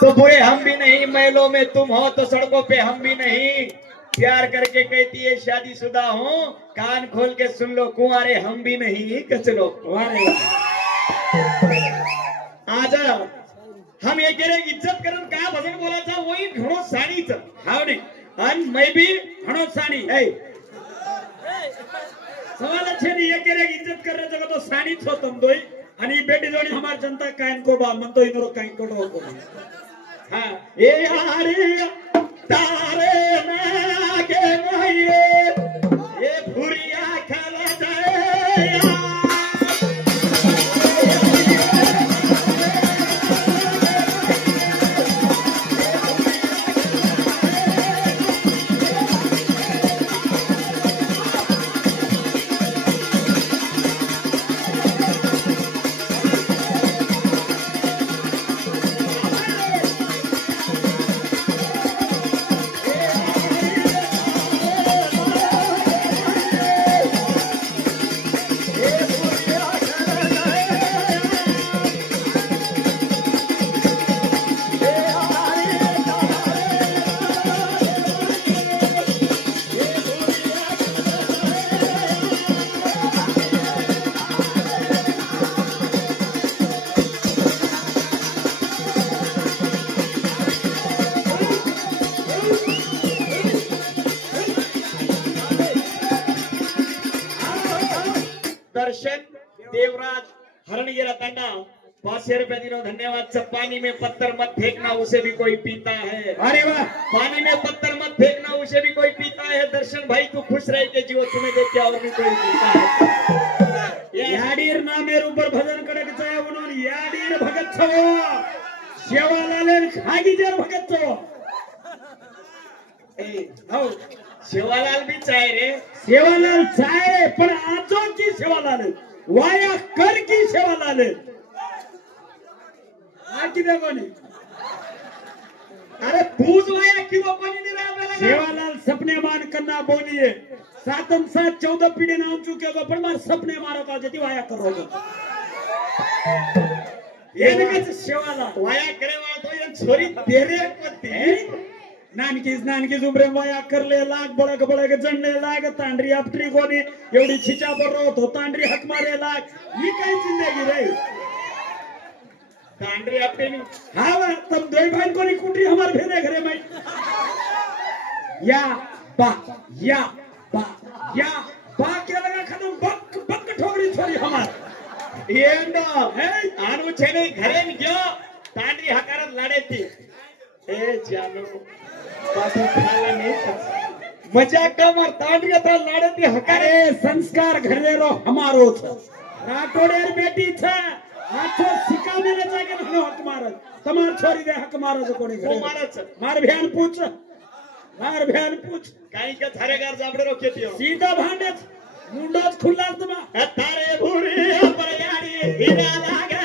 तो बुरे हम भी नहीं, महलों में तुम हो तो सड़कों पे हम भी नहीं। प्यार करके कहती है शादीशुदा हूँ, कान खोल के सुन लो कुंवारे हम भी नहीं कचलो। आज हम ये कह इज्जत करून काय भजन बोलायचं वही घणो साणीच हाव नाही आणि मैं भी घणो साणी सवाल छे नहीं ये कह इज्जत कर रहे तो साणीच हो तुम दोई आणि बेटी जोड़ी हमार जनता कायन को बा मन तो इनरो कायन को हो। हां ए यारे तारे ना के मोहिए ए फुरिया खेला जाए दर्शन देवराज हरणगिरा तांडा 500 रुपए दिनो धन्यवाद। सब पानी में पत्थर मत फेंकना उसे भी कोई पीता है। अरे वाह पानी में पत्थर मत फेंकना उसे भी कोई पीता है। दर्शन भाई तू खुश रह के जीव तुम्हें देख के और भी कोई पीता है। याडीर नामेर ऊपर भजन करके चाहे उन्होंने याडीर भगत छो सेवालाल खागीजर भगत छो ए हो सेवालाल भी चाहे रे सेवालाल चाहे पण आजो की सेवालाल वाया कर की सेवालाल आकी देखोनी अरे तूच वाया की कोणी नहीं रहा सेवालाल सपने मान करना बोलिए 7 14 पीढ़ी नाम चुके गो पण मार सपने मारो का जति वाया करो ये नहीं सेवालाल वाया करे वाला तो ये छोरी तेरे पति नानकीज उमरे वाया करले लाग बळग बळग जणले लाग तांडरी आपटरी कोणी एवढी छिचा बरो तो तांडरी हक मारे लाग ही काय जिंदगी रे तांडरी आपटे हां तब दोई भाई कोणी कुटरी हमार भेरे घरे में या बा के लगा खदम बक बक ठोकरी छोरी हमार येंडो हे आनु छेने घरे में गयो तांडरी हकारत लाडेती ए जानो पाठी खाला नहीं मजाक का मार तांडरी था लाडेती हकारे संस्कार घरे रो हमारो छ राठोडेर बेटी छ आछो सिका मेले जाके नो हक मारत तमार छोरी दे हक मारो कोणी घरे मारत मार भ्यान पूछ काही का थारेगार जाबडे रो केतियो सीधा भांडेच मुंडोच खुल्लाच तमा तारे भुरी पर याडी हिरा लागे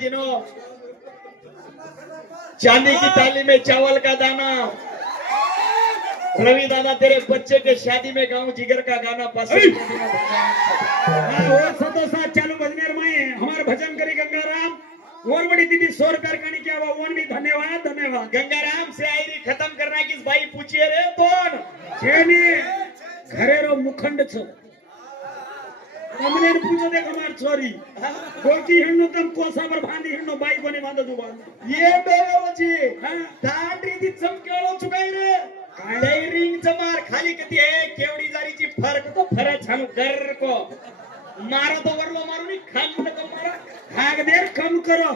दिनों चांदी की थाली में चावल का दाना। रवि दादा तेरे बच्चे के शादी में गाऊं जिगर का गाना पसंद चालू भजनेर में हमारे भजन करी गंगाराम और बड़ी दीदी 100 रुपया करने क्या हुआ वो भी धन्यवाद गंगाराम से आयरी खत्म करना किस भाई पूछिए रे कौन घरे रो मुखंड छ हमने पूछो देख हमार छोरी गोकी हिन्नो तम कोसा पर भांदी हिन्नो बाई कोने बांधो जुबान ये डोळ्याची हां दांडी ती चमकेळो चुकाई रे डायरिंग चमार खाली किती आहे केवडी जारीची फरक तो फरक छान कर को मारो तो वरलो मारू नी खान तो मारा भाग देर कम करो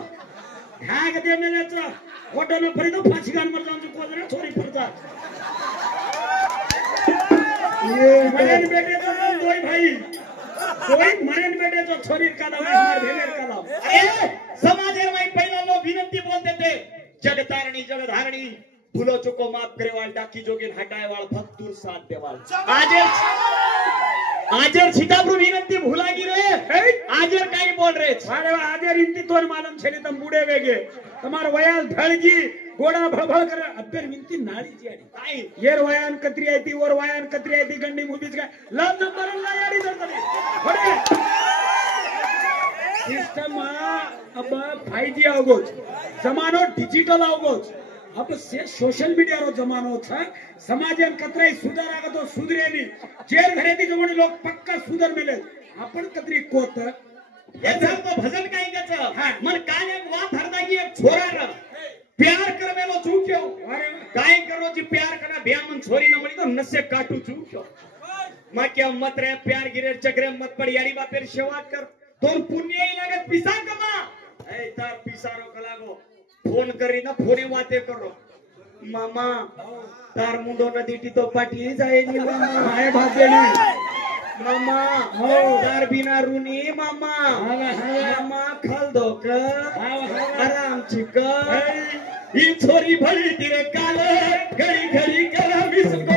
भाग दे मेलेचा फोटो न फरी तो फांसी गान मर जाऊं को रे छोरी फरता ये मरेन बेटे तो दोई भाई कोई मरेन बेटे तो छोरी का नाम मार भेलेर का नाम अरे समाजेर में पहिला लोग विनंती बोलते थे जगतारणी जगधारणी भूलो चुको माफ करे वाल डाकी जोगिन हटाए वाल भक्तुर साथ देवाल आजर सीतापुर विनंती भूला गिरे आजर काई बोल रहे अरे आजर इंती तोर मालूम छेली तम बूढ़े वेगे तुम्हार वयाल ढळगी गोड़ा भळभळ करे अब्बर विनती नाळी जी आडी काय येर वयान कत्री आयती और वयान कत्री आयती गंडी मुबीज काय लब नंबर ला याडी धरतली होडे सिस्टम अब 5G आवगोच जमानो डिजिटल आवगोच अब से सोशल मीडिया रो जमानो छ समाजन कतराई सुधार आगा तो सुधरेनी जेर घरे ती जमणी लोक पक्का सुधर मेले आपण कतरी कोत याचा तो भजन काय गच मन कान एक वात हरदा की एक छोरा र प्यार करमेलो चूक्यो अरे काय करो जी प्यार करा भ्या मन छोरी न मळी तो नसे काटू चूक्यो मा क्या मत रे प्यार गिरे चक्रे मत पड़ याडी बापेर सेवा कर तोर पुण्य ही लागत पिसा कमा ए तार पिसारो कलागो फोन करी ना फोने वाते करो मामा तार मुंडो नदी तो पाटी जाए नी मामा हाय भागेली मामा हो तार बिना रुनी मामा मामा खल दो क आराम चिक ही छोरी भली तिरे काल घड़ी घड़ी करा मिसको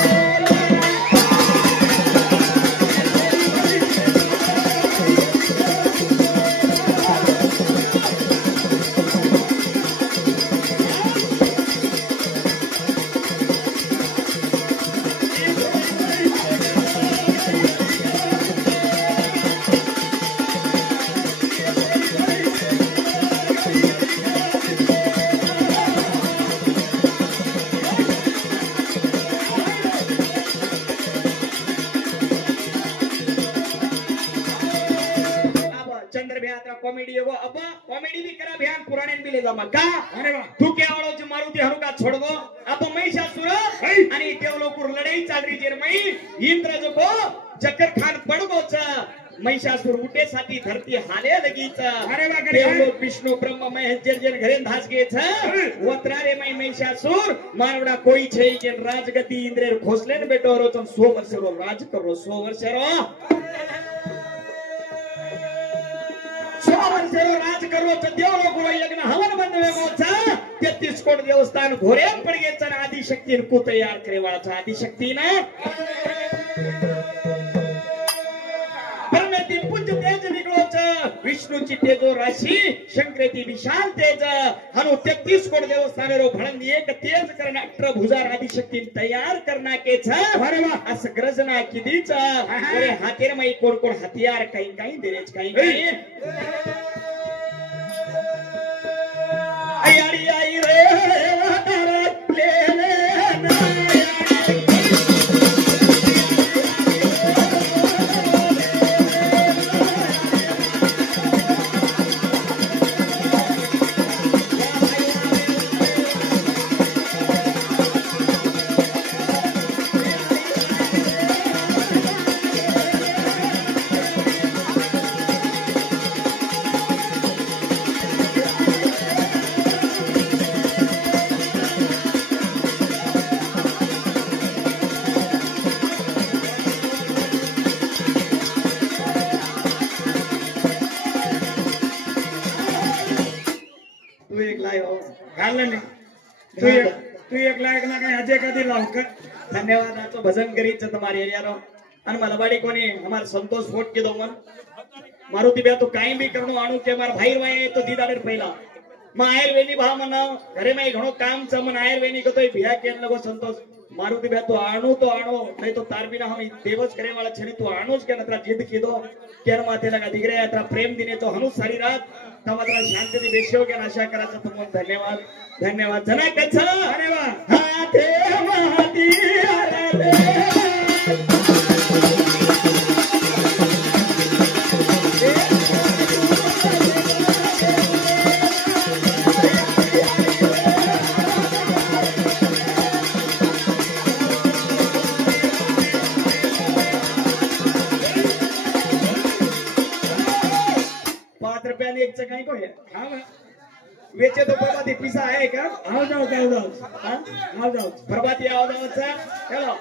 कॉमेडी एगो अब कॉमेडी भी करा भ्यान पुराने भी ले जामा का अरे वाह तू केवळो जे मारुती हनुका छोडगो अब महिषासुर आणि देवलोकुर लढाई चालरी जेर मई इंद्र जो को चक्कर खान पडगोच महिषासुर उठे साठी धरती हाले लगीच अरे वाह देवलोक विष्णु ब्रह्म महेश जेर जेर घरे धास गे छ वत्रारे मई महिषासुर मारवडा कोई छै जे राजगति इंद्रेर खोसलेन बेटो रो तम 100 वर्ष रो राज करो 100 वर्ष रो 100 वर्ष रो राज करो त देवलोक रो यज्ञ हवन बंद वेगो छ 33 कोट देवस्थान घोरे पडगे छ आदि शक्ति को तैयार करे वाला छ आदि शक्ति ना परमेति पूज्य तेज निकलो छ विष्णु ची तेजो राशि शंकरेती विशाल तेज हनु 33 कोट देवस्थान रो भणन एक तेज करना 18 भुजा आदि शक्ति तैयार करना के छ अरे वाह अस ग्रजना किदी छ अरे हातेर मै कोण कोण हथियार काही काही देरेच काही काही आयाडी आई रे वातार ले धन्यवाद भजन करीच तुम्हारे एरिया मलबाड़ी कोनी हमार संतोष फोट के दो मन मारुति बे तो काई भी करनो आणू के मार भाई वाए तो दीदार पहिला म आयर वेनी भा मन घरे में घणो काम छ मन आयर वेनी को तो भिया के लगो संतोष मारुति बे तो आणू नहीं तो तार बिना हम देवस करे वाला छनी तो आणूज के नत्रा जिद कीदो केर माथे लगा दिगरे यात्रा प्रेम दिने तो हनु सारी रात तमत्रा शांति दी बेशो के आशा कराचा तुम धन्यवाद धन्यवाद जना कछ अरे वाह हाथे महाती अरे वेचे तो प्रभाती पिसा है का आओ जाओ हाँ? आओ जाओ प्रभाती आवाजाचा चलो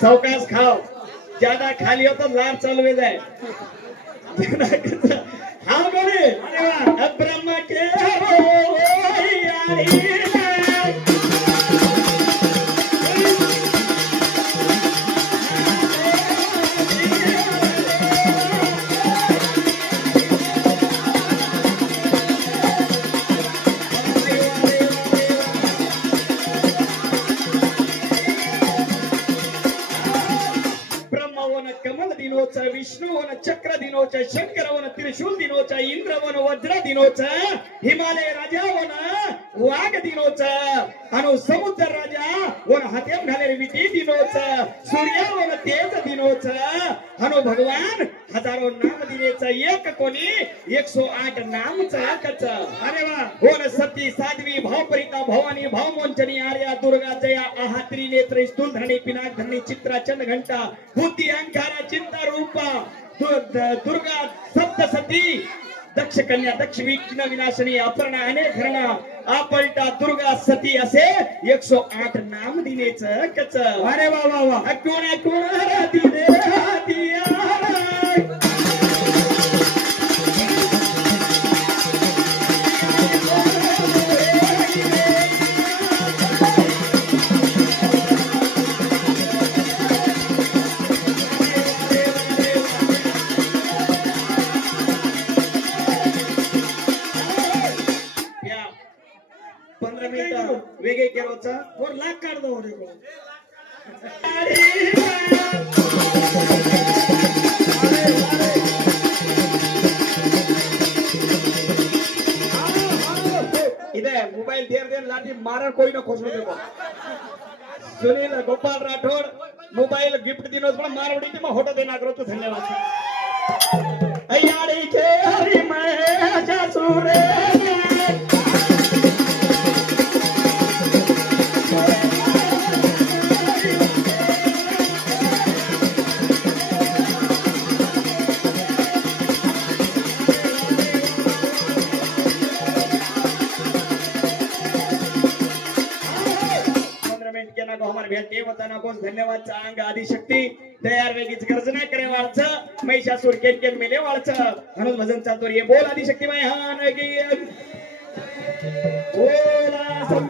सावकाश खाओ ज्यादा खाली हो तो लाभ चालवे जाए हाँ बोले अरे वाह ब्रह्म के हो यारी कमल दिनोचा विष्णुवन चक्र दिनोचा शंकरवन त्रिशूल दिनोचा इंद्रवन वज्र दिनोचा हिमालय राजावन वाघ दिनोचा अनु समुद्र राजा वन हातेम घालेले विधी दिनोचा सूर्यावन तेज दिनोचा अनु भगवान हजारो नाम दिनेचा एक कोणी 108 नामचा कच अरे वाह वन सती साध्वी भावपरिता भवानी भावमोंचनी आर्या दुर्गा जया आहात्री नेत्र स्थूल धरणी पिनाक धरणी चित्रा चंद घंटा बुद्धी अहंकारा चिंता रूपा दुर्गा सप्तसती दक्ष कन्या दक्ष विघ्न विनाशनी अपर्णा अनेक हरणा आपलटा दुर्गा सती असे 108 नाम दिनेच कच अरे वाह वाह वाह कोण कोण दिने वेगळे केरोचा और लाख काढ दो देखो इधर मोबाइल देर देर लाठी मारा कोई ना खोसलो देखो सुनील गोपाल राठौड़ मोबाइल गिफ्ट दिनोस पण मारवडी की मग होटो देना करो तो धन्यवाद अयाड़ी के हरि मैं जासुरे हमारे भेटे बताना को धन्यवाद चांग आदि शक्ति तयार वेगीच गर्जना करे वाळच महिषासुर केन मेले वाळच हनुमान भजन चातुर्य बोल आदि शक्ती माय हान की बोला